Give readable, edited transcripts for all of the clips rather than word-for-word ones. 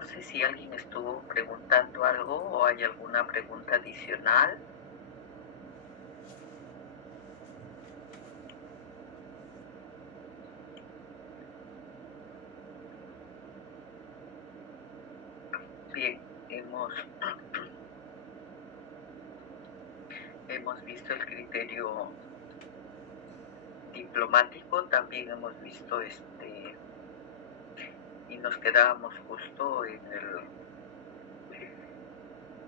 No sé si alguien estuvo preguntando algo o hay alguna pregunta adicional. Bien, hemos visto el criterio diplomático, también hemos visto y nos quedábamos justo en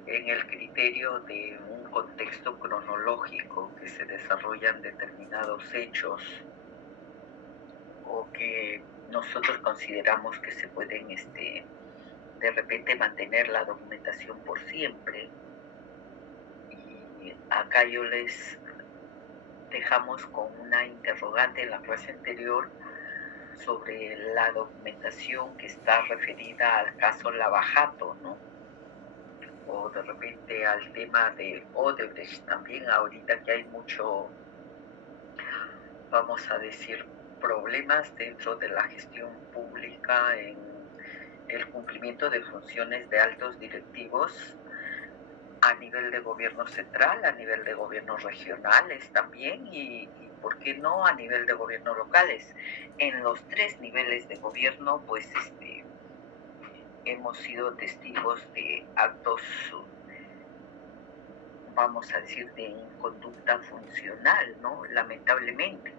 el criterio de un contexto cronológico que se desarrollan determinados hechos o que nosotros consideramos que se pueden de repente mantener la documentación por siempre. Y acá yo les dejamos con una interrogante en la clase anterior sobre la documentación que está referida al caso Lavajato, ¿no? O de repente al tema de Odebrecht también, ahorita que hay mucho, vamos a decir, problemas dentro de la gestión pública en el cumplimiento de funciones de altos directivos a nivel de gobierno central, a nivel de gobiernos regionales también y ¿por qué no a nivel de gobiernos locales? En los tres niveles de gobierno, pues hemos sido testigos de actos, vamos a decir, de inconducta funcional, ¿no? Lamentablemente.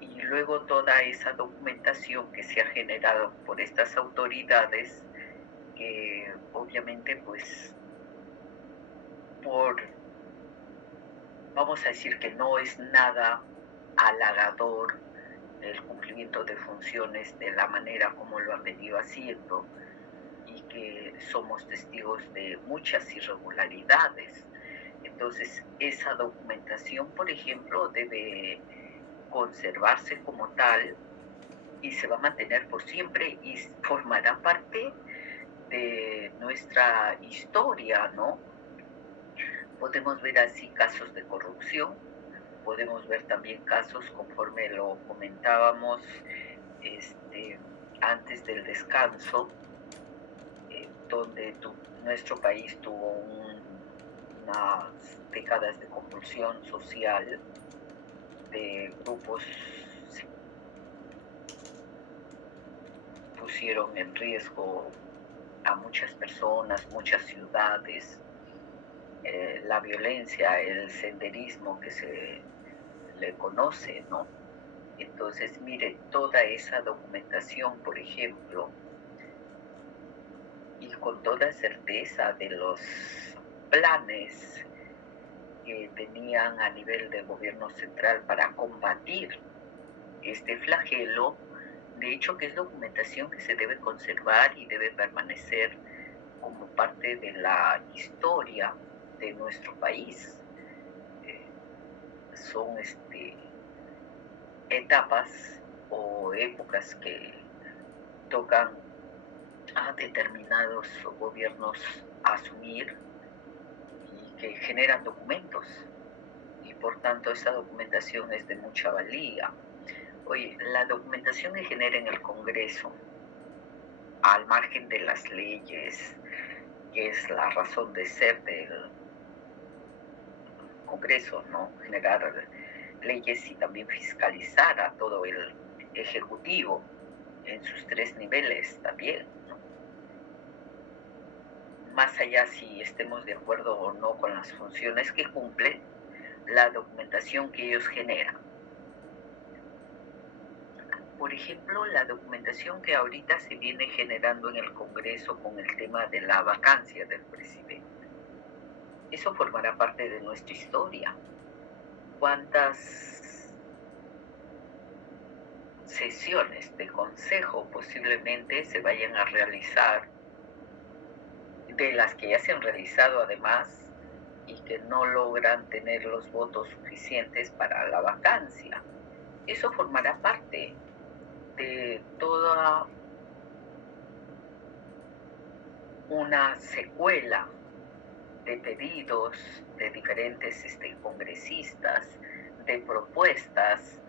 Y luego toda esa documentación que se ha generado por estas autoridades, que obviamente pues vamos a decir que no es nada halagador el cumplimiento de funciones de la manera como lo han venido haciendo y que somos testigos de muchas irregularidades. Entonces, esa documentación, por ejemplo, debe conservarse como tal y se va a mantener por siempre y formará parte de nuestra historia, ¿no? Podemos ver así casos de corrupción, podemos ver también casos, conforme lo comentábamos antes del descanso, donde nuestro país tuvo unas décadas de convulsión social, de grupos pusieron en riesgo a muchas personas, muchas ciudades, la violencia, el senderismo que se le conoce, ¿no? Entonces, mire, toda esa documentación, por ejemplo, y con toda certeza de los planes que tenían a nivel de gobierno central para combatir este flagelo, de hecho que es documentación que se debe conservar y debe permanecer como parte de la historia de nuestro país. Son etapas o épocas que tocan a determinados gobiernos asumir y que generan documentos y por tanto esa documentación es de mucha valía. Oye, la documentación que genera en el Congreso, al margen de las leyes, que es la razón de ser del Congreso, ¿no? Generar leyes y también fiscalizar a todo el Ejecutivo en sus tres niveles también, ¿no? Más allá si estemos de acuerdo o no con las funciones que cumple, la documentación que ellos generan. Por ejemplo, la documentación que ahorita se viene generando en el Congreso con el tema de la vacancia del presidente. Eso formará parte de nuestra historia. ¿Cuántas sesiones de consejo posiblemente se vayan a realizar, de las que ya se han realizado además, y que no logran tener los votos suficientes para la vacancia? Eso formará parte de toda una secuela de pedidos de diferentes congresistas, de propuestas,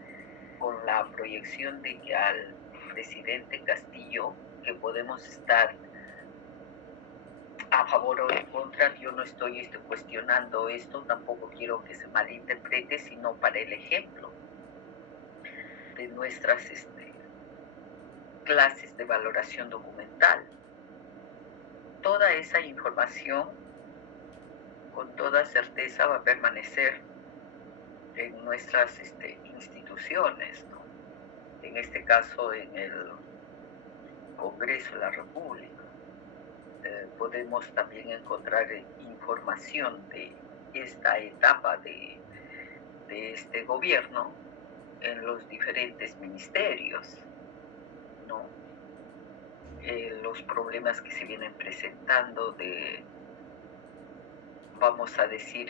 con la proyección de que al presidente Castillo que podemos estar a favor o en contra. Yo no estoy cuestionando esto, tampoco quiero que se malinterprete, sino para el ejemplo de nuestras clases de valoración documental. Toda esa información con toda certeza va a permanecer en nuestras instituciones, ¿no? En este caso en el Congreso de la República. Podemos también encontrar información de esta etapa de este gobierno en los diferentes ministerios, ¿no? Los problemas que se vienen presentando vamos a decir,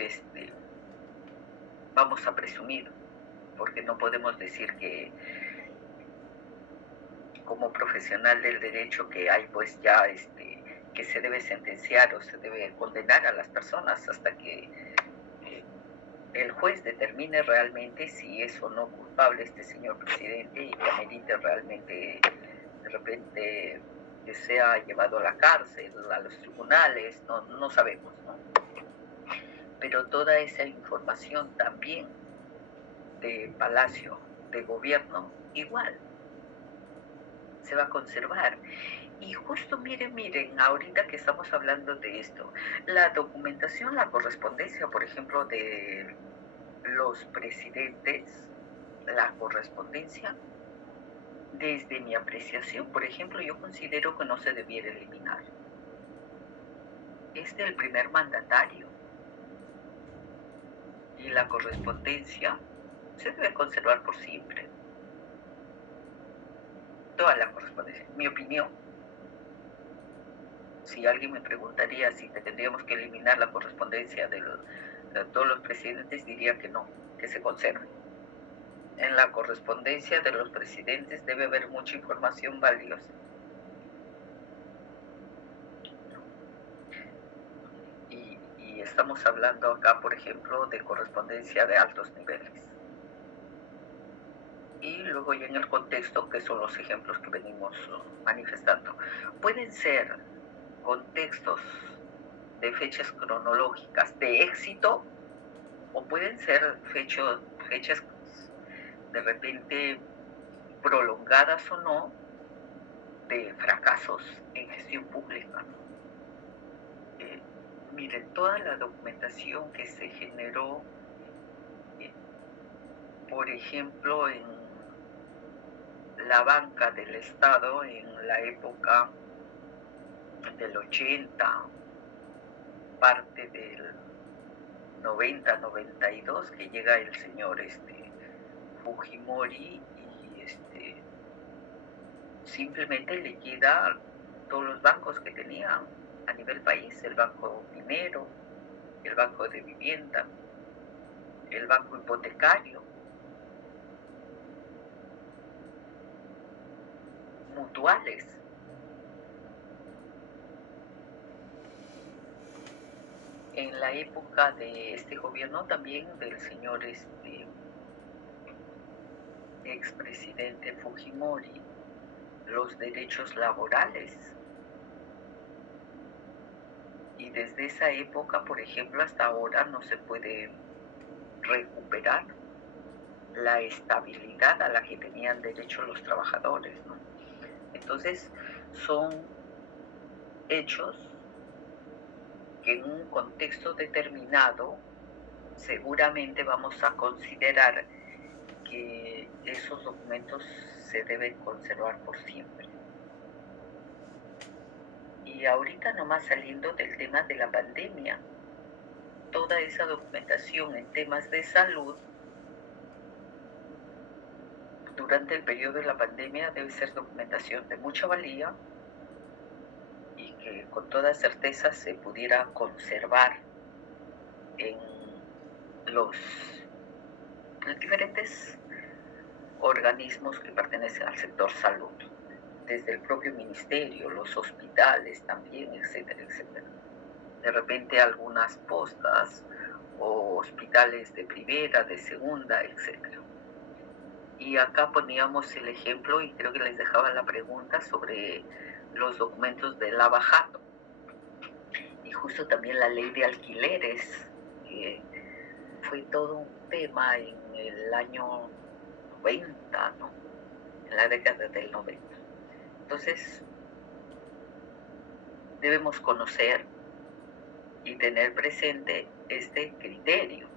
vamos a presumir, porque no podemos decir que como profesional del derecho que hay pues ya que se debe sentenciar o se debe condenar a las personas hasta que el juez determine realmente si es o no culpable este señor presidente y que amerite realmente de repente que sea llevado a la cárcel, a los tribunales, no sabemos, ¿no? Pero toda esa información también de Palacio, de Gobierno, igual se va a conservar. Y justo miren, ahorita que estamos hablando de esto, la documentación, la correspondencia, por ejemplo, de los presidentes, la correspondencia, desde mi apreciación, por ejemplo, yo considero que no se debiera eliminar. Es del primer mandatario. Y la correspondencia se debe conservar por siempre. Toda la correspondencia, mi opinión. Si alguien me preguntaría si tendríamos que eliminar la correspondencia de todos los presidentes, diría que no, que se conserve. En la correspondencia de los presidentes debe haber mucha información valiosa. Y estamos hablando acá, por ejemplo, de correspondencia de altos niveles. Y luego ya en el contexto, que son los ejemplos que venimos manifestando. Pueden ser contextos de fechas cronológicas de éxito o pueden ser fechas de repente prolongadas o no de fracasos en gestión pública. Miren, toda la documentación que se generó, por ejemplo, en la banca del Estado en la época del 80, parte del 90-92, que llega el señor Fujimori y simplemente liquida todos los bancos que tenía a nivel país, el banco minero, el banco de vivienda, el banco hipotecario, mutuales. En la época de este gobierno también del señor expresidente Fujimori, los derechos laborales. Y desde esa época, por ejemplo, hasta ahora no se puede recuperar la estabilidad a la que tenían derecho los trabajadores, ¿no? Entonces, son hechos que en un contexto determinado seguramente vamos a considerar que esos documentos se deben conservar por siempre. Y ahorita nomás saliendo del tema de la pandemia, toda esa documentación en temas de salud durante el periodo de la pandemia debe ser documentación de mucha valía y que con toda certeza se pudiera conservar en los diferentes organismos que pertenecen al sector salud, desde el propio ministerio, los hospitales también, etcétera, etcétera. De repente algunas postas o hospitales de primera, de segunda, etcétera. Y acá poníamos el ejemplo y creo que les dejaba la pregunta sobre los documentos del abajato y justo también la ley de alquileres, que fue todo un tema en el año 90, ¿no? En la década del 90. Entonces, debemos conocer y tener presente este criterio,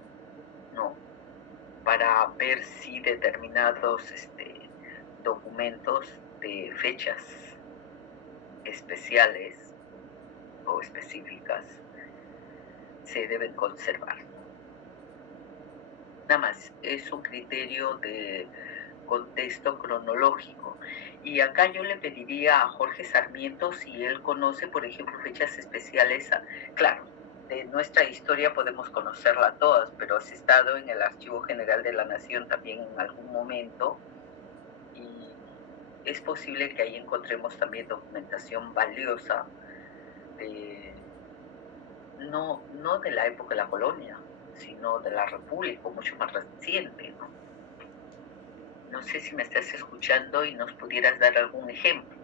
¿no? Para ver si determinados documentos de fechas especiales o específicas se deben conservar. Nada más, es un criterio de contexto cronológico. Y acá yo le pediría a Jorge Sarmiento si él conoce, por ejemplo, fechas especiales. Claro, de nuestra historia podemos conocerla todas, pero has estado en el Archivo General de la Nación también en algún momento y es posible que ahí encontremos también documentación valiosa de, no de la época de la colonia, sino de la República, mucho más reciente, ¿no? No sé si me estás escuchando y nos pudieras dar algún ejemplo.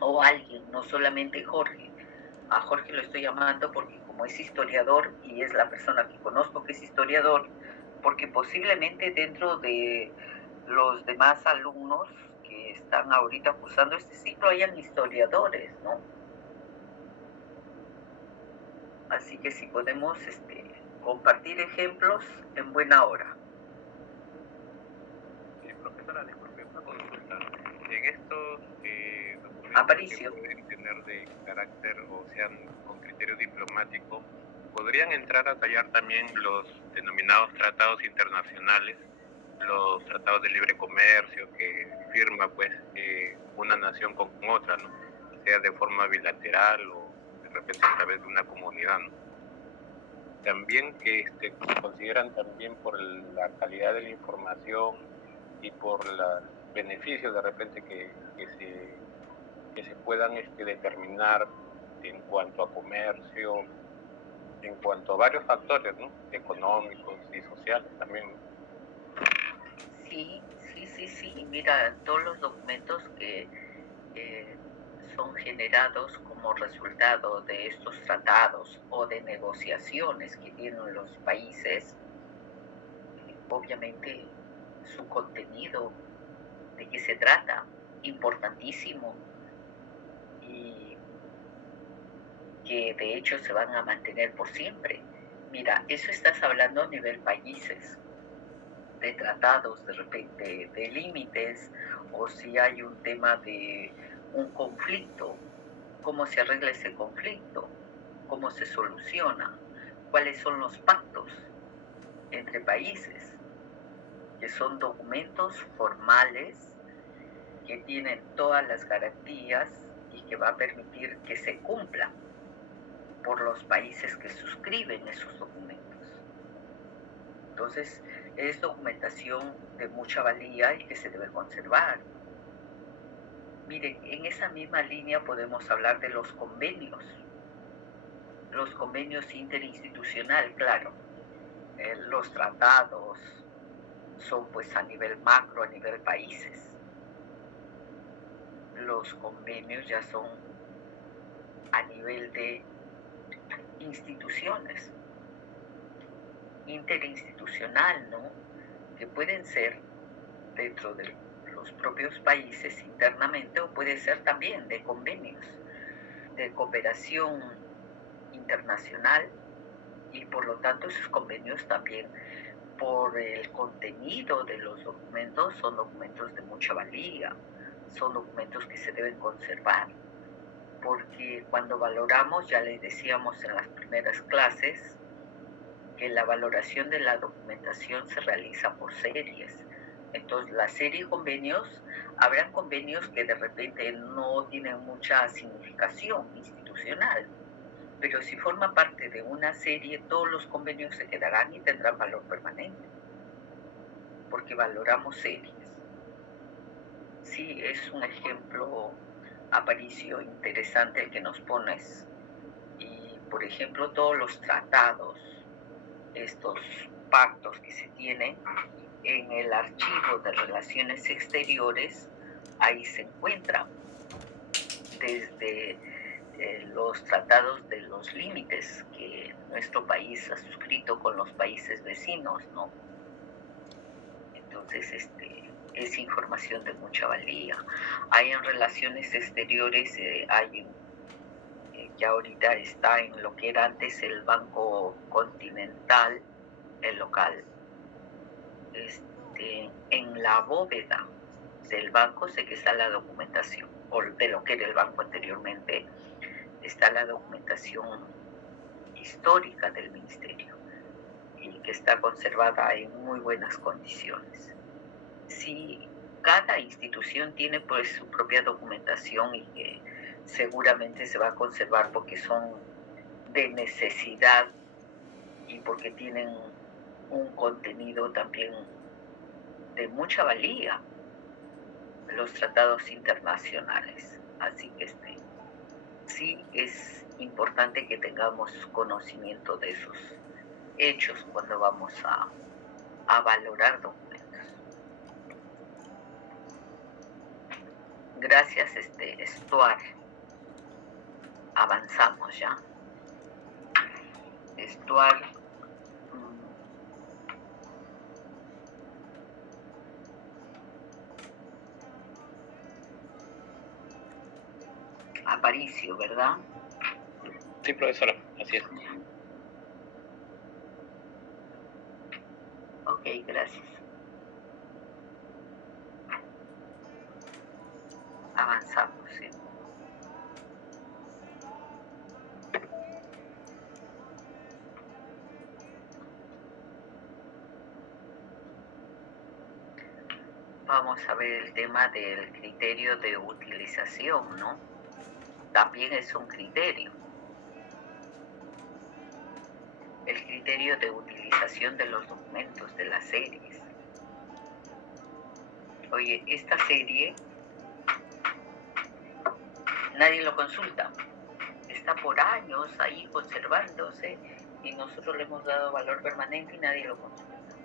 O alguien, no solamente Jorge. A Jorge lo estoy llamando porque como es historiador y es la persona que conozco que es historiador, porque posiblemente dentro de los demás alumnos que están ahorita cursando este ciclo hayan historiadores, ¿no? Así que si podemos compartir ejemplos, en buena hora. Profesora, disculpe una consulta. En estos documentos Aparicio. que pueden tener de carácter o sean con criterio diplomático, ¿podrían entrar a tallar también los denominados tratados internacionales, los tratados de libre comercio que firma pues una nación con otra, ¿no? Sea de forma bilateral o de repente a través de una comunidad, ¿no? También que se consideran también por la calidad de la información y por los beneficios de repente que se puedan determinar en cuanto a comercio, en cuanto a varios factores, ¿no? Económicos y sociales también. Sí. Mira, todos los documentos que son generados como resultado de estos tratados o de negociaciones que tienen los países, obviamente su contenido, de qué se trata, importantísimo, y que de hecho se van a mantener por siempre. Mira, eso estás hablando a nivel países, de tratados, de repente de límites, o si hay un tema de un conflicto, cómo se arregla ese conflicto, cómo se soluciona, cuáles son los pactos entre países, que son documentos formales que tienen todas las garantías y que va a permitir que se cumplan por los países que suscriben esos documentos. Entonces, es documentación de mucha valía y que se debe conservar. Miren, en esa misma línea podemos hablar de los convenios interinstitucionales, claro. Los tratados son pues a nivel macro, a nivel países. Los convenios ya son a nivel de instituciones, interinstitucional, ¿no? Que pueden ser dentro de los propios países internamente o puede ser también de convenios de cooperación internacional y por lo tanto esos convenios también por el contenido de los documentos son documentos de mucha valía, son documentos que se deben conservar porque cuando valoramos, ya les decíamos en las primeras clases, que la valoración de la documentación se realiza por series. Entonces, la serie de convenios, habrán convenios que de repente no tienen mucha significación institucional, pero si forma parte de una serie, todos los convenios se quedarán y tendrán valor permanente, porque valoramos series. Sí, es un ejemplo, Aparicio, interesante el que nos pones. Y, por ejemplo, todos los tratados, estos pactos que se tienen en el archivo de relaciones exteriores, ahí se encuentran desde los tratados de los límites que nuestro país ha suscrito con los países vecinos, ¿no? Entonces, es información de mucha valía. Hay en relaciones exteriores, que ahorita está en lo que era antes el Banco Continental, el local. En la bóveda del banco sé que está la documentación, o de lo que era el banco anteriormente, está la documentación histórica del ministerio y que está conservada en muy buenas condiciones. Sí, cada institución tiene pues su propia documentación y que seguramente se va a conservar porque son de necesidad y porque tienen un contenido también de mucha valía, los tratados internacionales. Así que sí es importante que tengamos conocimiento de esos hechos cuando vamos a valorar documentos. Gracias, Stuart. Avanzamos ya. Stuart. Aparicio, ¿verdad? Sí, profesora, así es. Ok, gracias. Avanzamos, sí. Vamos a ver el tema del criterio de utilización, ¿no? También es un criterio. El criterio de utilización de los documentos de las series. Oye, esta serie nadie lo consulta. Está por años ahí conservándose y nosotros le hemos dado valor permanente y nadie lo consulta.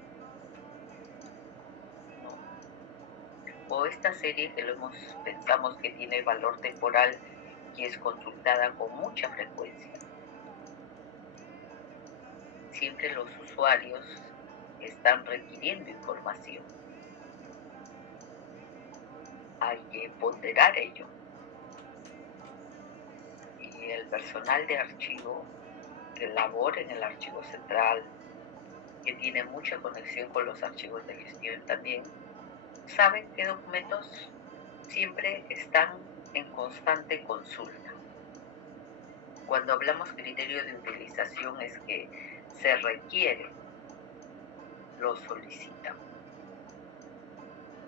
¿No? O esta serie que pensamos que tiene valor temporal y es consultada con mucha frecuencia. Siempre los usuarios están requiriendo información. Hay que ponderar ello. Y el personal de archivo que labora en el archivo central, que tiene mucha conexión con los archivos de gestión también, saben que documentos siempre están en constante consulta. Cuando hablamos criterio de utilización es que se requiere, lo solicitan,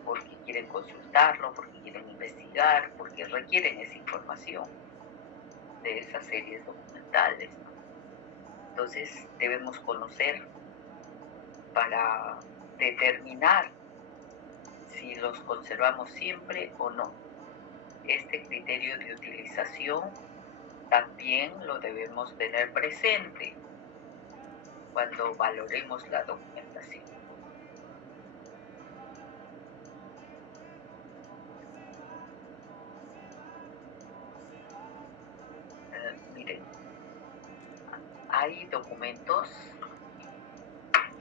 porque quieren consultarlo, porque quieren investigar, porque requieren esa información de esas series documentales, ¿no? Entonces debemos conocer para determinar si los conservamos siempre o no. Este criterio de utilización también lo debemos tener presente cuando valoremos la documentación. Miren, hay documentos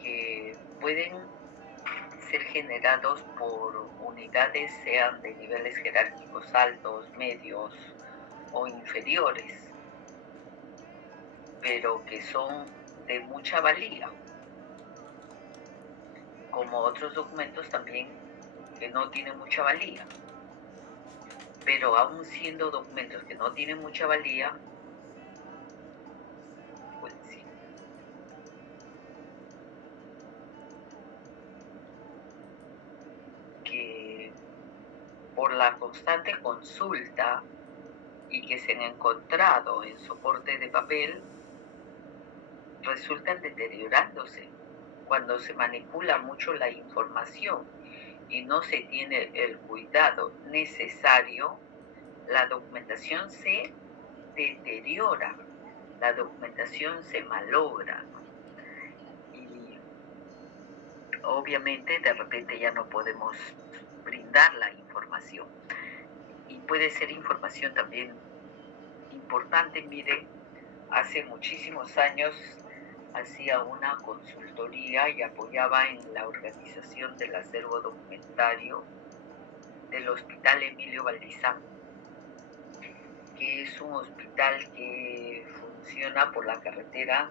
que pueden ser generados por unidades, sean de niveles jerárquicos altos, medios o inferiores, pero que son de mucha valía, como otros documentos también que no tienen mucha valía. Pero aún siendo documentos que no tienen mucha valía, pues sí. Que por la constante consulta y que se han encontrado en soporte de papel, resultan deteriorándose cuando se manipula mucho la información y no se tiene el cuidado necesario. La documentación se deteriora, la documentación se malogra, ¿no? Y obviamente de repente ya no podemos brindar la información. Y puede ser información también importante. Mire, hace muchísimos años hacía una consultoría y apoyaba en la organización del acervo documentario del Hospital Emilio Valdizán, que es un hospital que funciona por la carretera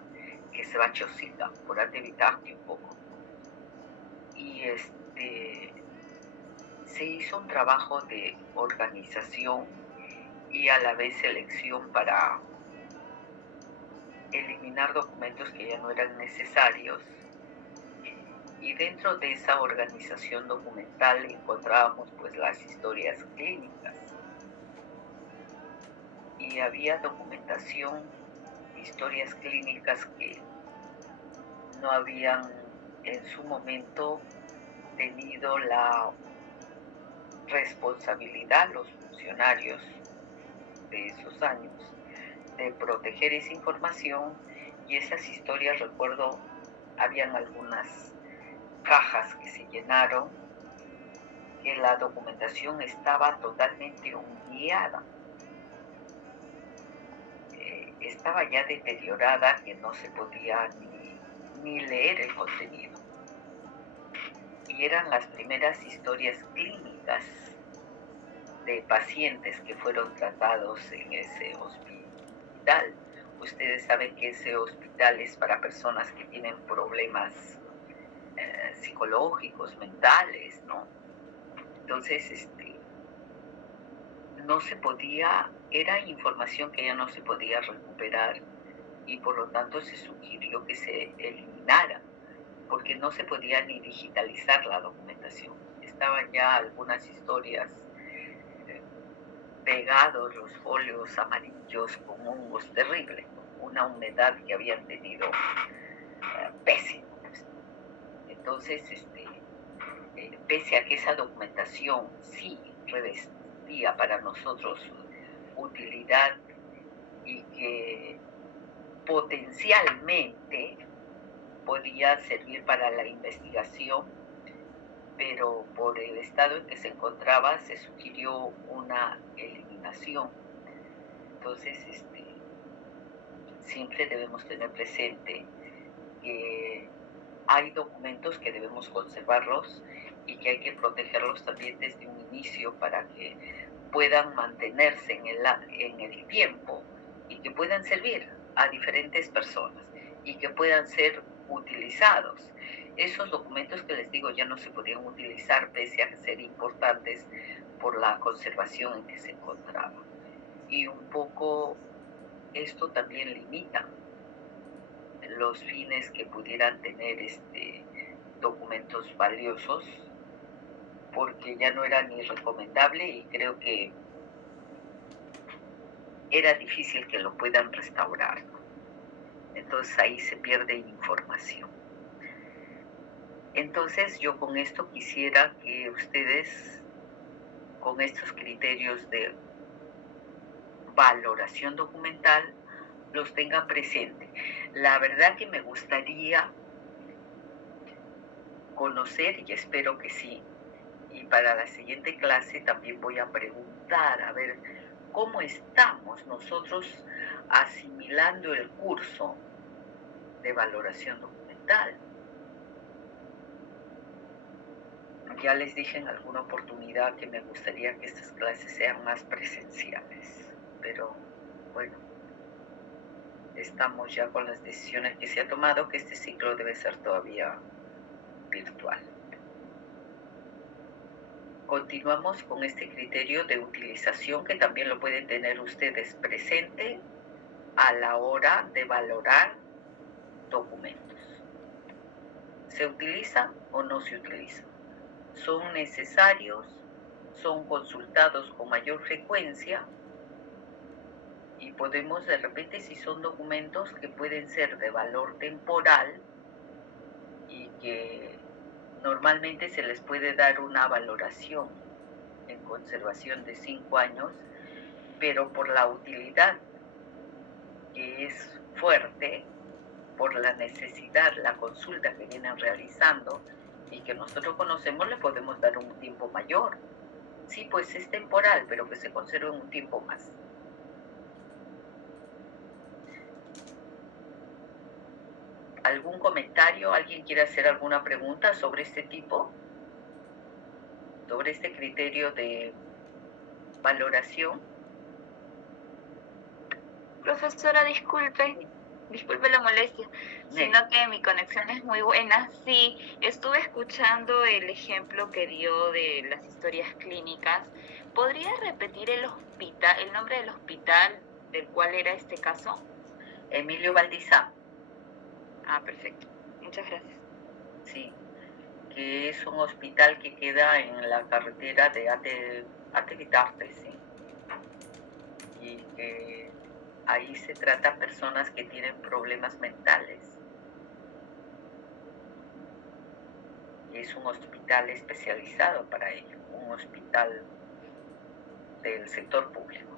que se va a Chosica, por Antevitacti un poco. Y se hizo un trabajo de organización y a la vez selección para eliminar documentos que ya no eran necesarios. Y dentro de esa organización documental encontrábamos pues las historias clínicas. Y había documentación, historias clínicas que no habían en su momento tenido la responsabilidad los funcionarios de esos años de proteger esa información, y esas historias, recuerdo, habían algunas cajas que se llenaron, que la documentación estaba totalmente humillada, estaba ya deteriorada, que no se podía ni leer el contenido. Y eran las primeras historias clínicas de pacientes que fueron tratados en ese hospital. Ustedes saben que ese hospital es para personas que tienen problemas psicológicos, mentales, ¿no? Entonces, no se podía, era información que ya no se podía recuperar, y por lo tanto se sugirió que se eliminara, porque no se podía ni digitalizar la documentación. Estaban ya algunas historias pegados los folios amarillos con hongos terribles, una humedad que habían tenido pésima. Entonces, pese a que esa documentación sí revestía para nosotros utilidad y que potencialmente podía servir para la investigación, pero por el estado en que se encontraba se sugirió una eliminación. Entonces, siempre debemos tener presente que hay documentos que debemos conservarlos y que hay que protegerlos también desde un inicio para que puedan mantenerse en el tiempo y que puedan servir a diferentes personas y que puedan ser utilizados. Esos documentos que les digo ya no se podían utilizar pese a ser importantes por la conservación en que se encontraba. Y un poco esto también limita los fines que pudieran tener documentos valiosos, porque ya no era ni recomendable y creo que era difícil que lo puedan restaurar. Entonces ahí se pierde información. Entonces yo con esto quisiera que ustedes, con estos criterios de valoración documental, los tengan presente. La verdad que me gustaría conocer, y espero que sí, y para la siguiente clase también voy a preguntar a ver cómo estamos nosotros asimilando el curso de valoración documental. Ya les dije en alguna oportunidad que me gustaría que estas clases sean más presenciales, pero bueno, estamos ya con las decisiones que se ha tomado, que este ciclo debe ser todavía virtual. Continuamos con este criterio de utilización que también lo pueden tener ustedes presente a la hora de valorar documentos. ¿Se utilizan o no se utilizan? ¿Son necesarios? ¿Son consultados con mayor frecuencia? Y podemos de repente, si son documentos que pueden ser de valor temporal y que normalmente se les puede dar una valoración en conservación de 5 años, pero por la utilidad que es fuerte, por la necesidad, la consulta que vienen realizando y que nosotros conocemos, le podemos dar un tiempo mayor. Sí, pues es temporal, pero que se conserve un tiempo más. ¿Algún comentario? ¿Alguien quiere hacer alguna pregunta sobre este tipo? ¿Sobre este criterio de valoración? Profesora, disculpe la molestia, sino que mi conexión es muy buena. Sí, estuve escuchando el ejemplo que dio de las historias clínicas. ¿Podría repetir el nombre del hospital del cual era este caso? Emilio Valdizá. Ah, perfecto. Muchas gracias. Sí, que es un hospital que queda en la carretera de Ate-Vitarte, sí. Y que ahí se trata personas que tienen problemas mentales. Es un hospital especializado para ello, un hospital del sector público,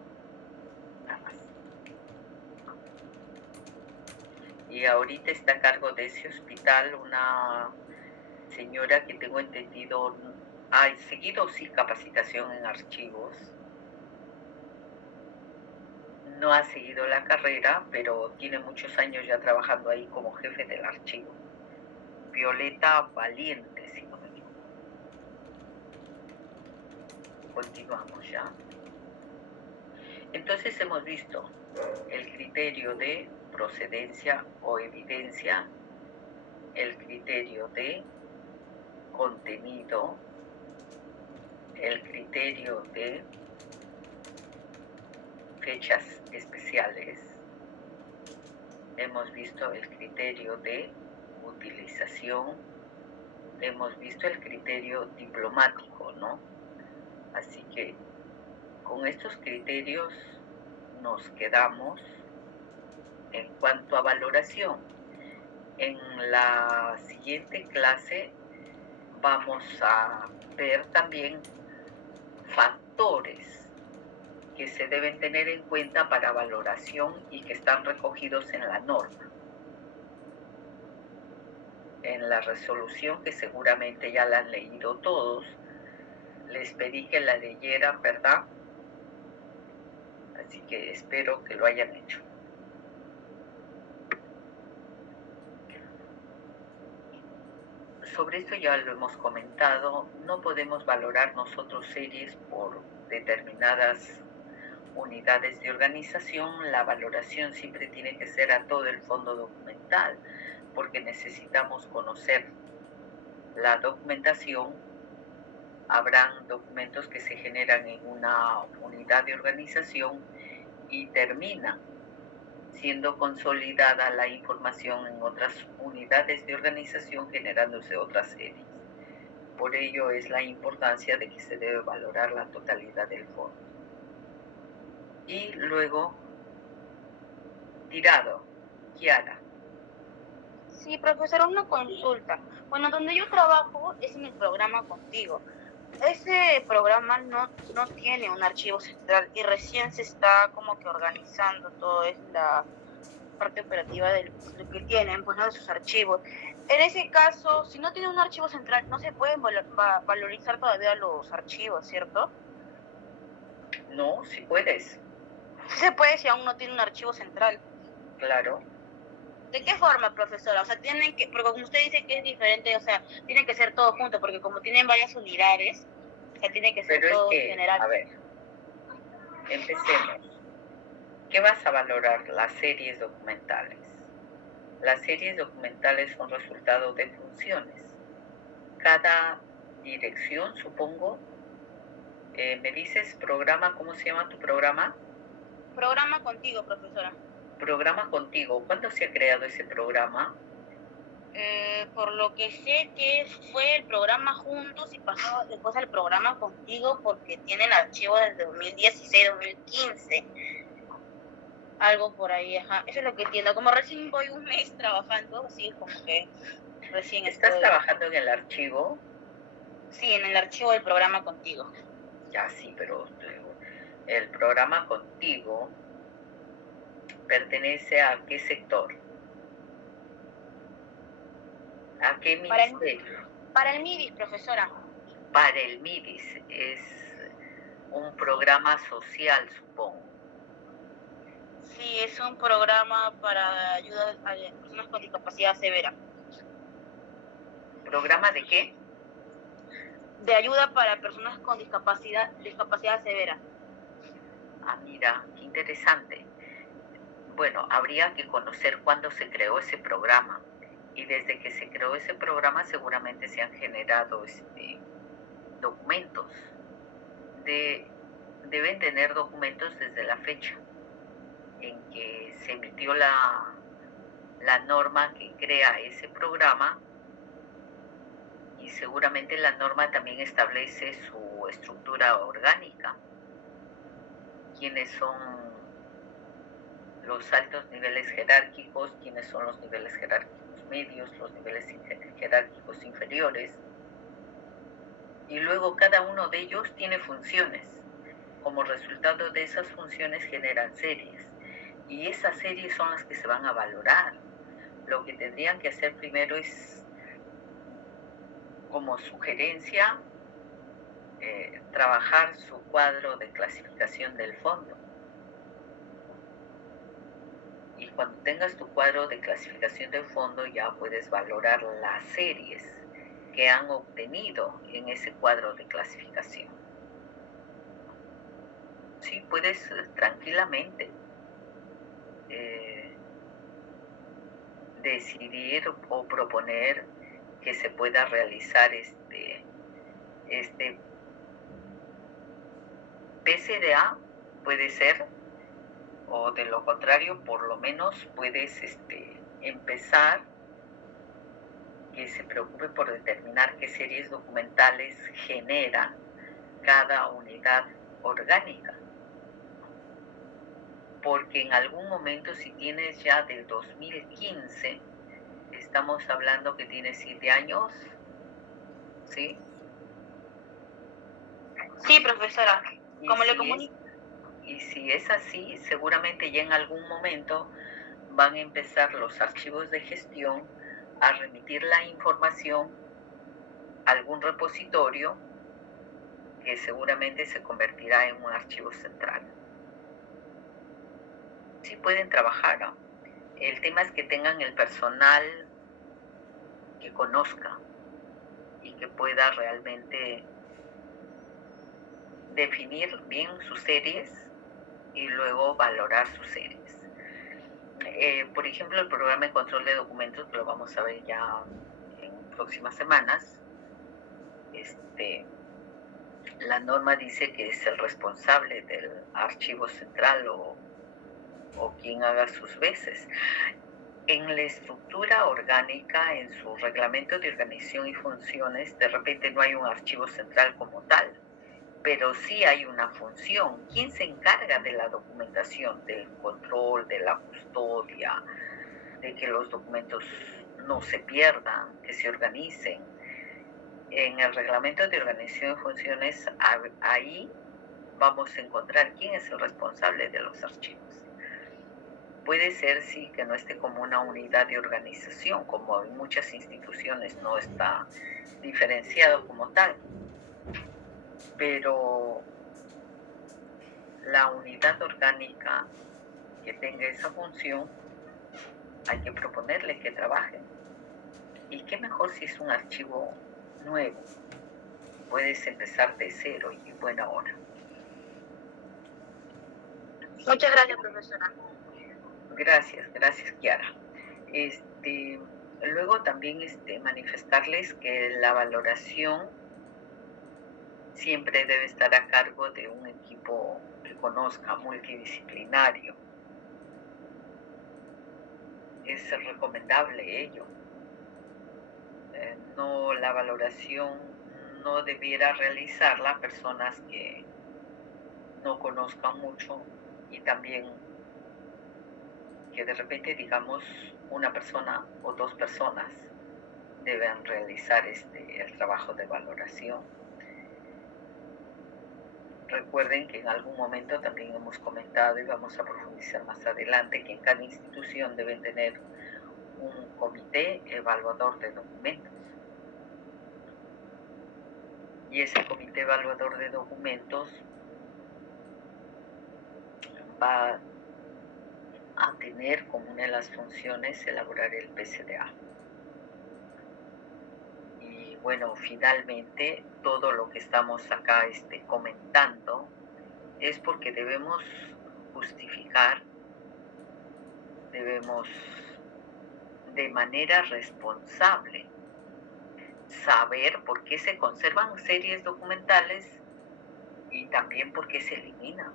nada más. Y ahorita está a cargo de ese hospital una señora que tengo entendido ha seguido sí capacitación en archivos. No ha seguido la carrera, pero tiene muchos años ya trabajando ahí como jefe del archivo. Violeta Valiente, si no me equivoco. Continuamos ya. Entonces hemos visto el criterio de procedencia o evidencia, el criterio de contenido, el criterio de fechas especiales, hemos visto el criterio de utilización, hemos visto el criterio diplomático, ¿no? Así que con estos criterios nos quedamos en cuanto a valoración. En la siguiente clase vamos a ver también factores que se deben tener en cuenta para valoración y que están recogidos en la norma, en la resolución, que seguramente ya la han leído todos. Les pedí que la leyeran, ¿verdad? Así que espero que lo hayan hecho. Sobre esto ya lo hemos comentado, no podemos valorar nosotros series por determinadas unidades de organización. La valoración siempre tiene que ser a todo el fondo documental, porque necesitamos conocer la documentación. Habrán documentos que se generan en una unidad de organización y terminan siendo consolidada la información en otras unidades de organización, generándose otras series. Por ello es la importancia de que se debe valorar la totalidad del fondo. Y luego, Tirado, Kiara. Sí, profesor, una consulta. Bueno, donde yo trabajo es en el programa Contigo. Ese programa no tiene un archivo central y recién se está como que organizando todo, es la parte operativa de lo que tienen, pues, ¿no? De sus archivos. En ese caso, si no tiene un archivo central, no se pueden valorizar todavía los archivos, ¿cierto? No, si puedes. Sí se puede si aún no tiene un archivo central. Claro. ¿De qué forma, profesora? O sea, tienen que, porque como usted dice que es diferente, o sea, tiene que ser todo junto, porque como tienen varias unidades, o sea, tiene que ser Pero todo es que, general. a ver, empecemos. ¿Qué vas a valorar? Las series documentales. Las series documentales son resultado de funciones. Cada dirección, supongo, me dices programa, ¿cómo se llama tu programa? Programa Contigo, profesora. Programa Contigo. ¿Cuándo se ha creado ese programa? Por lo que sé que fue el programa Juntos y pasó después al programa Contigo porque tienen archivos desde 2016-2015. Algo por ahí, ajá. Eso es lo que entiendo. Como recién voy un mes trabajando, así como que recién ¿Estás trabajando en el archivo? Sí, en el archivo del programa Contigo. Ya, sí, pero el programa Contigo pertenece a qué sector, a qué ministerio. Para el MIDIS, profesora. Para el MIDIS, es Un programa social, supongo. Sí, es un programa para ayuda a personas con discapacidad severa. ¿Programa de qué? De ayuda para personas con discapacidad severa. Ah, mira, qué interesante. Bueno, habría que conocer cuándo se creó ese programa. Y desde que se creó ese programa seguramente se han generado documentos. Deben tener documentos desde la fecha en que se emitió la norma que crea ese programa, y seguramente la norma también establece su estructura orgánica, quiénes son los altos niveles jerárquicos, quiénes son los niveles jerárquicos medios, los niveles jerárquicos inferiores, y luego cada uno de ellos tiene funciones. Como resultado de esas funciones generan series, y esas series son las que se van a valorar. Lo que tendrían que hacer primero es, como sugerencia, trabajar su cuadro de clasificación del fondo. Y cuando tengas tu cuadro de clasificación del fondo ya puedes valorar las series que han obtenido en ese cuadro de clasificación. Sí, puedes tranquilamente decidir o proponer que se pueda realizar este PCDA, puede ser, o de lo contrario, por lo menos puedes empezar, que se preocupe por determinar qué series documentales generan cada unidad orgánica. Porque en algún momento, si tienes ya del 2015, estamos hablando que tienes 7 años, ¿sí? Sí, profesora. Como le comunico. Y si es así, seguramente ya en algún momento van a empezar los archivos de gestión a remitir la información a algún repositorio que seguramente se convertirá en un archivo central. Sí pueden trabajar, ¿no? El tema es que tengan el personal que conozca y que pueda realmente definir bien sus series y luego valorar sus series. Por ejemplo, el programa de control de documentos, que lo vamos a ver ya en próximas semanas, la norma dice que es el responsable del archivo central o quien haga sus veces. En la estructura orgánica, en su reglamento de organización y funciones, de repente no hay un archivo central como tal, pero sí hay una función. ¿Quién se encarga de la documentación, del control, de la custodia, de que los documentos no se pierdan, que se organicen? En el reglamento de organización y funciones, ahí vamos a encontrar quién es el responsable de los archivos. Puede ser, sí, que no esté como una unidad de organización, como en muchas instituciones no está diferenciado como tal, pero la unidad orgánica que tenga esa función hay que proponerle que trabaje. Y qué mejor si es un archivo nuevo, puedes empezar de cero y en buena hora. Muchas gracias, profesora. Gracias, Kiara. Luego también manifestarles que la valoración siempre debe estar a cargo de un equipo que conozca, multidisciplinario. Es recomendable ello. No, la valoración no debiera realizarla personas que no conozcan mucho, y también que de repente, digamos, una persona o 2 personas deben realizar el trabajo de valoración. Recuerden que en algún momento también hemos comentado, y vamos a profundizar más adelante, que en cada institución deben tener un comité evaluador de documentos. Y ese comité evaluador de documentos va a tener como una de las funciones elaborar el PCDA. Y bueno, finalmente todo lo que estamos acá comentando es porque debemos justificar, debemos de manera responsable saber por qué se conservan series documentales y también por qué se eliminan.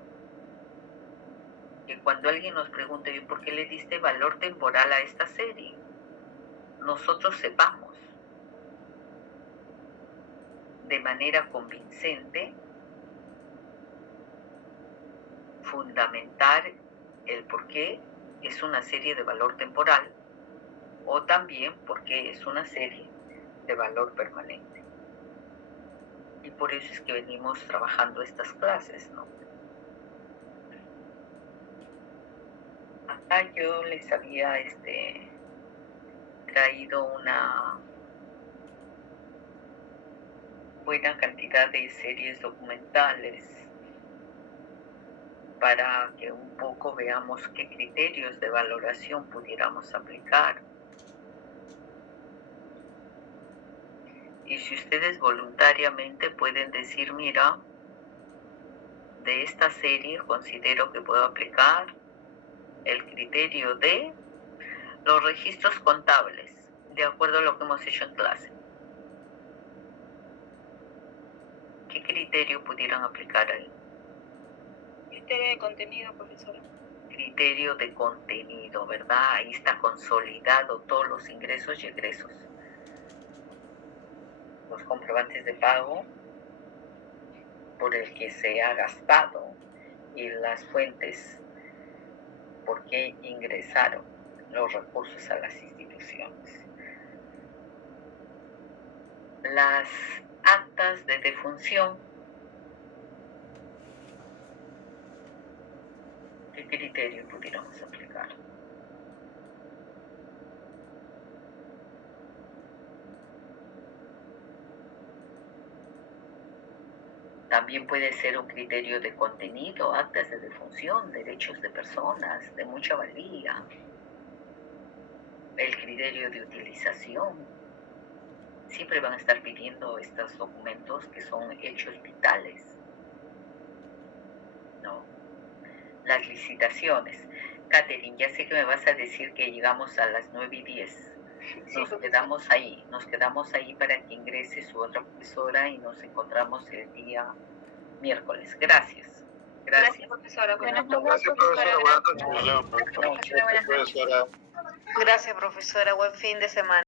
Y cuando alguien nos pregunte ¿por qué le diste valor temporal a esta serie? Nosotros sepamos de manera convincente fundamentar el por qué es una serie de valor temporal o también por qué es una serie de valor permanente. Y por eso es que venimos trabajando estas clases, ¿no? Acá yo les había traído una buena cantidad de series documentales para que un poco veamos qué criterios de valoración pudiéramos aplicar. Y si ustedes voluntariamente pueden decir, mira, de esta serie considero que puedo aplicar el criterio de los registros contables, de acuerdo a lo que hemos hecho en clase. ¿Qué criterio pudieran aplicar ahí? Criterio de contenido, profesora. Criterio de contenido, ¿verdad? Ahí está consolidado todos los ingresos y egresos. Los comprobantes de pago por el que se ha gastado y las fuentes por qué ingresaron los recursos a las instituciones. Las actas de defunción, ¿qué criterio pudiéramos aplicar? También puede ser un criterio de contenido, actas de defunción, derechos de personas de mucha valía. El criterio de utilización. Siempre van a estar pidiendo estos documentos que son hechos vitales, ¿no? Las licitaciones. Catherine, ya sé que me vas a decir que llegamos a las 9:10. Nos quedamos ahí para que ingrese su otra profesora y nos encontramos el día miércoles. Gracias. Gracias, profesora. Gracias, profesora. Buenas noches. Gracias, profesora. Gracias, profesora. Buen fin de semana.